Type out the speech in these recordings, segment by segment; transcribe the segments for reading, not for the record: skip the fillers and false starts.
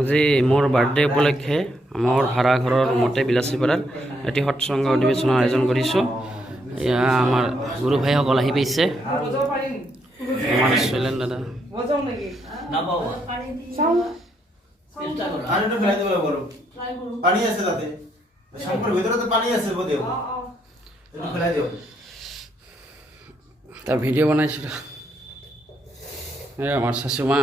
আজি মোৰ বাৰ্থডে উপলক্ষে আমাৰ ভাড়া ঘৰৰ ৰুমতে বিলাচীপাৰাত এটি সৎসংগ অধিৱেশনৰ আয়োজন কৰিছোঁ। এয়া আমাৰ গুৰু ভাইসকল আহি পাইছে। আমাৰ চৈলেন দাদা তাৰ ভিডিঅ' বনাইছিলোঁ। আমাৰ শাশুমা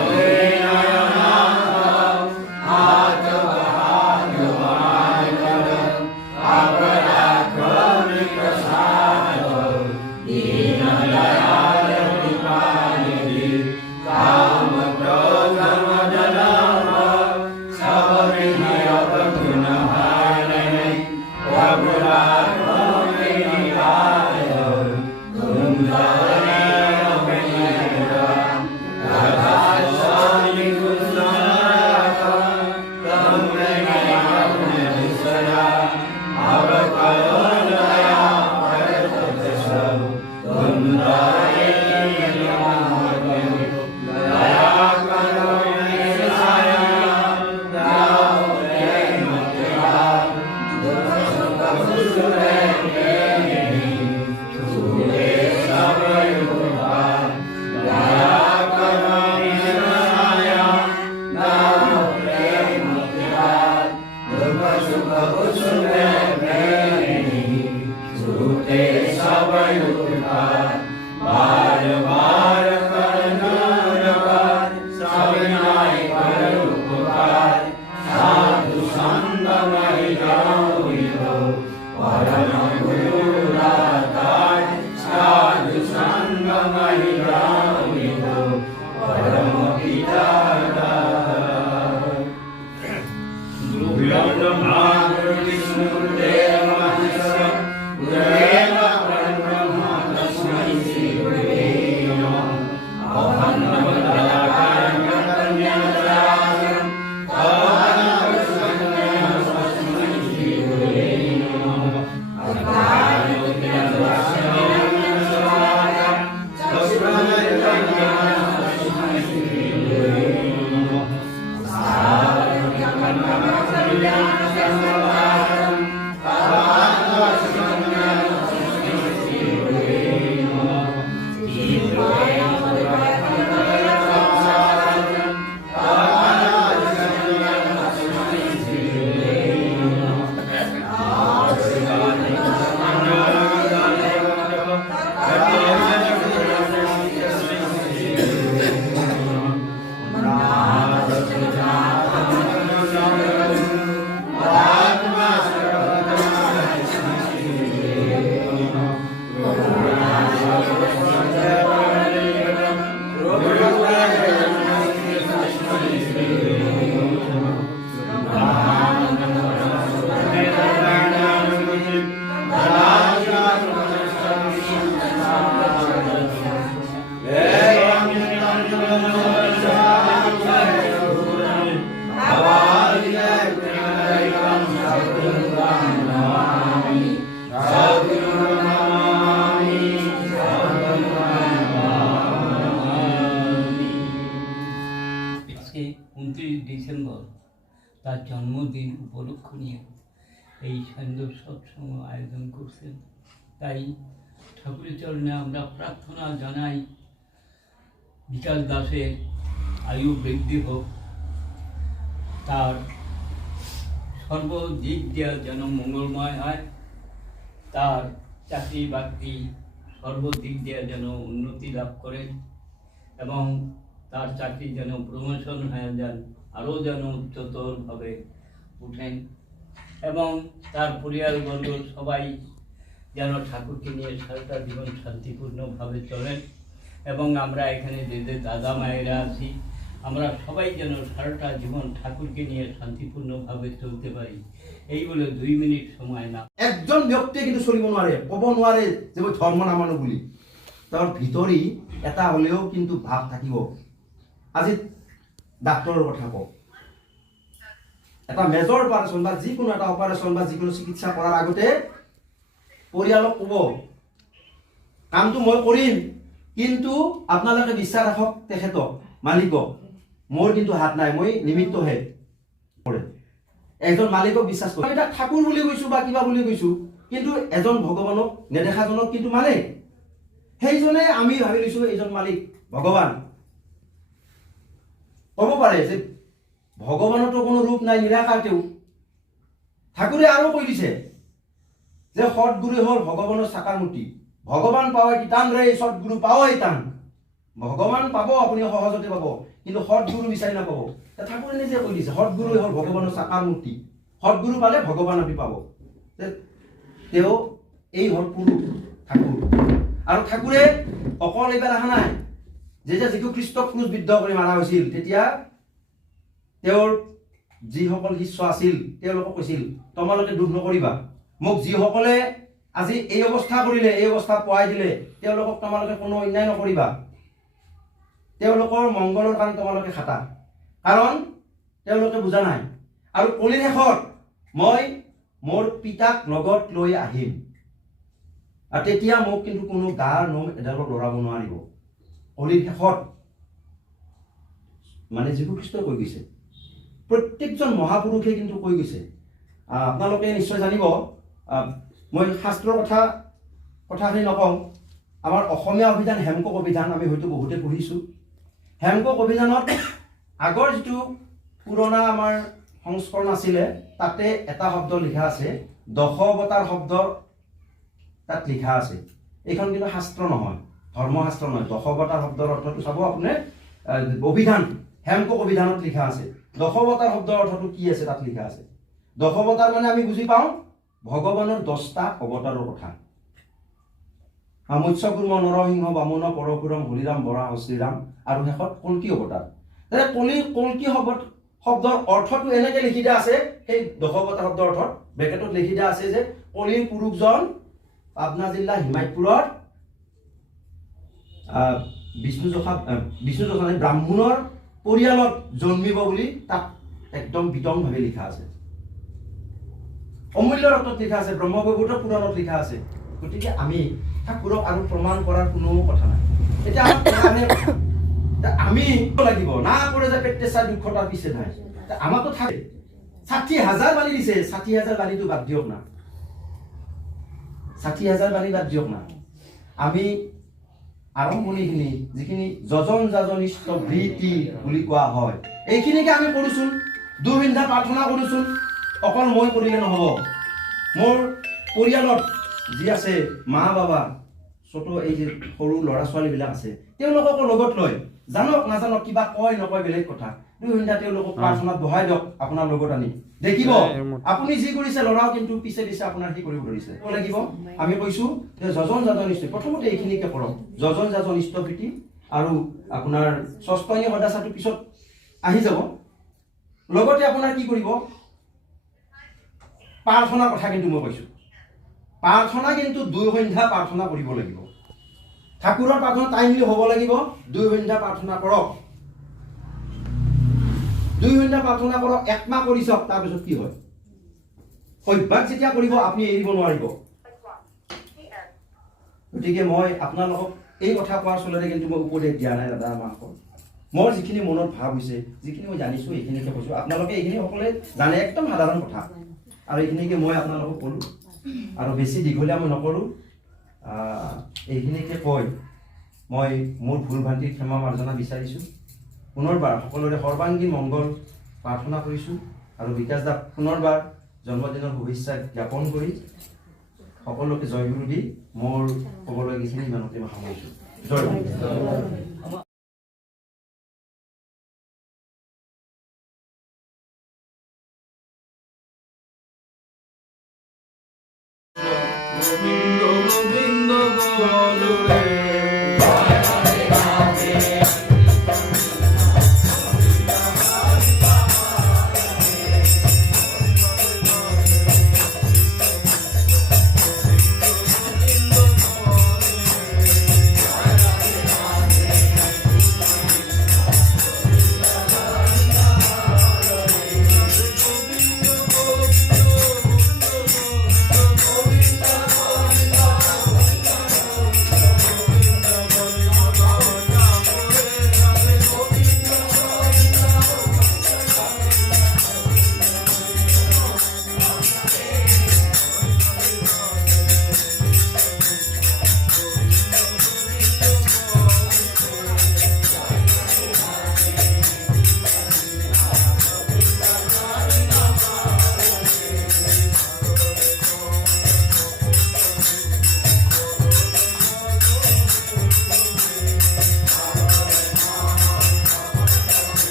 Dina আজকে 29 ডিসেম্বর তার জন্মদিন উপলক্ষ নিয়ে এই সান্ধ্য সৎসঙ্গ আয়োজন করছেন। তাই ঠাকুরের চরণে আমরা প্রার্থনা জানাই বিকাশ দাসের আয়ু বৃদ্ধি হোক, তার সর্বদিক দিয়ে যেন মঙ্গলময় হয়, তার চাকরি বাকরি সর্বদিক দিয়ে যেন উন্নতি লাভ করেন এবং তার চাকরি যেন প্রমোশন হয়ে যান, আরও যেন উচ্চতরভাবে উঠেন এবং তার পরিবারবর্গ সবাই যেন ঠাকুরকে নিয়ে সারাটা জীবন শান্তিপূর্ণভাবে চলেন এবং আমরা এখানে যে দাদা মায়েরা আছি আমরা সবাই যেন সারাটা জীবন ঠাকুরকে নিয়ে শান্তিপূর্ণভাবে চলতে পারি। এই বলে 2 মিনিট সময় না একজন ব্যক্তিয়ে কিন্তু চলিব নোৱাৰে, ক'ব নোৱাৰে যে মই ধৰ্ম নামানো বুলি। তাৰ ভিতৰি এটা হ'লেও কিন্তু ভাৱ থাকিব। আজি ডাক্তৰৰ কথা কওঁ, এটা মেজৰ অপাৰেশ্যন বা যিকোনো এটা অপাৰেশ্যন বা যিকোনো চিকিৎসা কৰাৰ আগতে পৰিয়ালক ক'ব কামটো মই কৰিম, কিন্তু আপোনালোকে বিশ্বাস ৰাখক তেখেতক, মালিকক, মোৰ কিন্তু হাত নাই, মই নিমিত্তহে কৰে। এজন মালিকক বিশ্বাস কৰে। এটা ঠাকুৰ বুলি কৈছো বা কিবা বুলি কৈছো, কিন্তু এজন ভগৱানক নেদেখাজনক কিন্তু মানে সেইজনে আমি ভাবি লৈছো এইজন মালিক ভগৱান। ক'ব পাৰে যে ভগৱানতো কোনো ৰূপ নাই, নিৰাকাৰ তেওঁ। ঠাকুৰে আৰু কৈ দিছে যে সৎগুৰু হ'ল ভগৱানৰ চাকাৰ মূৰ্তি। ভগৱান পাৱ টান ৰে, সৎগুৰু পাৱ টান। ভগৱান পাব আপুনি সহজতে পাব, কিন্তু সৎগুৰু বিচাৰি নাপাব। ঠাকুৰে নিজে কৈ দিছে সৎগুৰু হ'ল ভগৱানৰ চাকাৰ মূৰ্তি, সৎগুৰু পালে ভগৱান আপুনি পাব। তেওঁ এই হ'ল পুৰুষ ঠাকুৰ। আৰু ঠাকুৰে অকল এইবাৰ অহা নাই। যেতিয়া যীশু খ্ৰীষ্টক ক্ৰুচবিদ্ধ কৰি মাৰা হৈছিল তেতিয়া তেওঁৰ যিসকল শিষ্য আছিল তেওঁলোকক কৈছিল তোমালোকে দুখ নকৰিবা, মোক যিসকলে আজি এই অৱস্থা কৰিলে, এই অৱস্থা পোৱাই দিলে, তেওঁলোকক তোমালোকে কোনো অন্যায় নকৰিবা, তেওঁলোকৰ মংগলৰ কাৰণে তোমালোকে খাটা, কাৰণ তেওঁলোকে বুজা নাই। আৰু কলিৰ শেষত মই মোৰ পিতাক লগত লৈ আহিম, আৰু তেতিয়া মোক কিন্তু কোনো গাৰ নোম এডালত লৰাব নোৱাৰিব। কলিৰ শেষত মানে যীশু খ্ৰীষ্টই কৈ গৈছে, প্ৰত্যেকজন মহাপুৰুষে কিন্তু কৈ গৈছে। আপোনালোকে নিশ্চয় জানিব, মই শাস্ত্ৰৰ কথাখিনি নকওঁ। আমাৰ অসমীয়া অভিধান হেমকক অভিধান আমি হয়তো বহুতে পঢ়িছোঁ। হেমকক অভিধানত আগৰ যিটো পুৰণা আমাৰ সংস্কৰণ আছিলে তাতে এটা শব্দ লিখা আছে, দশাৱতাৰ শব্দ তাত লিখা আছে। এইখন কিন্তু শাস্ত্ৰ নহয়, ধৰ্মশাস্ত্ৰ নহয়। দশাৱতাৰ শব্দৰ অৰ্থটো চাব আপুনি, অভিধান হেমকক অভিধানত লিখা আছে। দশাৱতাৰ শব্দৰ অৰ্থটো কি আছে তাত লিখা আছে। দশাৱতাৰ মানে আমি বুজি পাওঁ ভগৱানৰ 10টা অৱতাৰৰ কথা। মৎস্যকুৰ্ম, নৰসিংহ, বামন, পৰশুৰাম, হৰিৰাম, বৰাহ, শ্ৰীৰাম, আৰু শেষত কল্কি অৱতাৰ। কল্কি শব্দৰ অৰ্থটো এনেকে লিখি দিয়া আছে, সেই দশাৱতাৰ শব্দৰ অৰ্থত ব্ৰেকেটত লিখি দিয়া আছে যে কলিৰ পুৰুষজন পাবনা জিলা হিমায়তপুৰৰ বিষ্ণুযশা ব্ৰাহ্মণৰ পৰিয়ালত জন্মিব বুলি তাত একদম বিতংভাৱে লিখা আছে। অমূল্য ৰত্নত লিখা আছে, ব্ৰহ্মবৈৱৰ্ত পুৰাণত লিখা আছে। গতিকে আমি ঠাকুৰক আৰু প্ৰমাণ কৰাৰ কোনো কথা নাই। এতিয়া আমি লাগিব না কৰে যে পেটে চাই দুখতাৰ পিছে নাই। আমাকতো থাকে 60,000 বাণী দিছে, 60,000 বাণীটো বাদ দিয়ক না, 60,000 বাণী বাদ দিয়ক না। আমি আৰম্ভণিখিনি যিখিনি যজন যাজনিষ্ঠ ভৃতি বুলি কোৱা হয়, এইখিনিকে আমি কৰোচোন, দুবিন্ধা প্ৰাৰ্থনা কৰোচোন। অকল মই কৰিলে নহ'ব, মোৰ পৰিয়ালত যি আছে মা বাবা, ছোট এই যে সৰু ল'ৰা ছোৱালীবিলাক আছে, তেওঁলোককো লগত লৈ, জানক নাজানক কিবা কয় নকয় বেলেগ কথা, 2 ঘণ্টা তেওঁলোকক প্ৰাৰ্থনাত বহাই দিয়ক আপোনাৰ লগত আনি। দেখিব আপুনি যি কৰিছে ল'ৰাও কিন্তু পিছে পিছে আপোনাৰ কি কৰিব ধৰিছে লাগিব। আমি কৈছো যে যজন যাজনিষ্ঠ, প্ৰথমতে এইখিনিকে কৰক, যজন যাজনিষ্ঠ প্ৰীতি, আৰু আপোনাৰ ষষ্ঠনী সদাচাৰটো পিছত আহি যাব। লগতে আপোনাৰ কি কৰিব, প্ৰাৰ্থনাৰ কথা কিন্তু মই কৈছো, প্ৰাৰ্থনা কিন্তু 2 সন্ধ্যা প্ৰাৰ্থনা কৰিব লাগিব। ঠাকুৰৰ প্ৰাৰ্থনা টাইমলি হ'ব লাগিব 2 ঘণ্টা প্ৰাৰ্থনা কৰক 2 ঘণ্টা প্ৰাৰ্থনা কৰক 1 মাহ কৰি চাওক তাৰপিছত কি হয় অভ্যাস যেতিয়া কৰিব আপুনি এৰিব নোৱাৰিব গতিকে মই আপোনালোকক এই কথা কোৱাৰ চলতে কিন্তু মই উপদেশ দিয়া নাই দাদা মাহঁতক মোৰ যিখিনি মনত ভাৱ হৈছে যিখিনি মই জানিছোঁ এইখিনিকে কৈছোঁ আপোনালোকে এইখিনি সকলোৱে জানে একদম সাধাৰণ কথা আৰু এইখিনিকে মই আপোনালোকক ক'লোঁ আৰু বেছি দীঘলীয়া মই নকৰোঁ এইখিনিকে কৈ মই মোৰ ভুল ভ্ৰান্তিৰ ক্ষমা মাৰ্জনা বিচাৰিছোঁ পুনৰবাৰ সকলোৰে সৰ্বাংগীন মংগল প্ৰাৰ্থনা কৰিছোঁ আৰু বিকাশ দাক পুনৰবাৰ জন্মদিনৰ শুভেচ্ছা জ্ঞাপন কৰি সকলোকে জয়গুৰু দি মোৰ ক'বলৈ এইখিনি ইমানতে মই সামৰিছোঁ জয় গুৰু। গোবিন্দ গোবিন্দ বলরে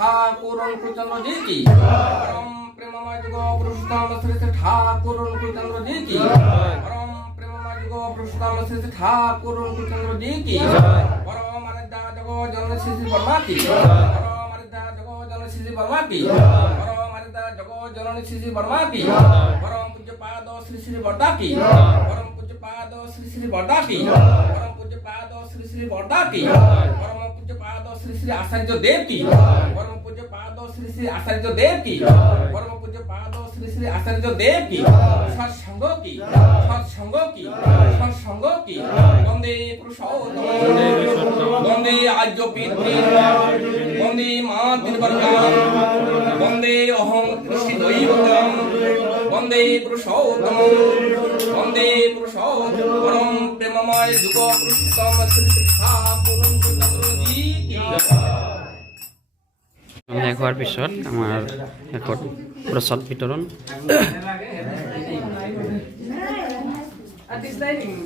ठाकुर चंद्र जी की परम प्रेममय जुग पुरुषोत्तम श्रेष्ठ ठाकुर चंद्र जी की परम प्रेममय जुग पुरुषोत्तम श्रेष्ठ ठाकुर चंद्र जी की परम अनिद्रा जगो जन श्री वर्मा की परम अनिद्रा जगो जन श्री वर्मा की परम अनिद्रा जगो जनन श्री वर्मा की परम पूज्य पाद श्री श्री वर्दा की परम पूज्य पाद श्री श्री वर्दा की परम पूज्य पाद श्री श्री वर्दा की परम पूज्य पाद श्री श्री आचार्य देव की परम पूज्य पाद श्री श्री आचार्य देव की परम पूज्य पाद श्री श्री आचार्य देव की सत्संग की वंदे पुरुषोत्तम वंदे आज्य पितृ वंदे मां दिनवर्गा वंदे अहं कृष्ण दैवतम वंदे पुरुषोत्तम परम प्रेममय जुग पुरुषोत्तम श्री श्री ठाकुर जी की শেষ হোৱাৰ পিছত আমাৰ শেষত প্ৰসাদ বিতৰণ At this lighting.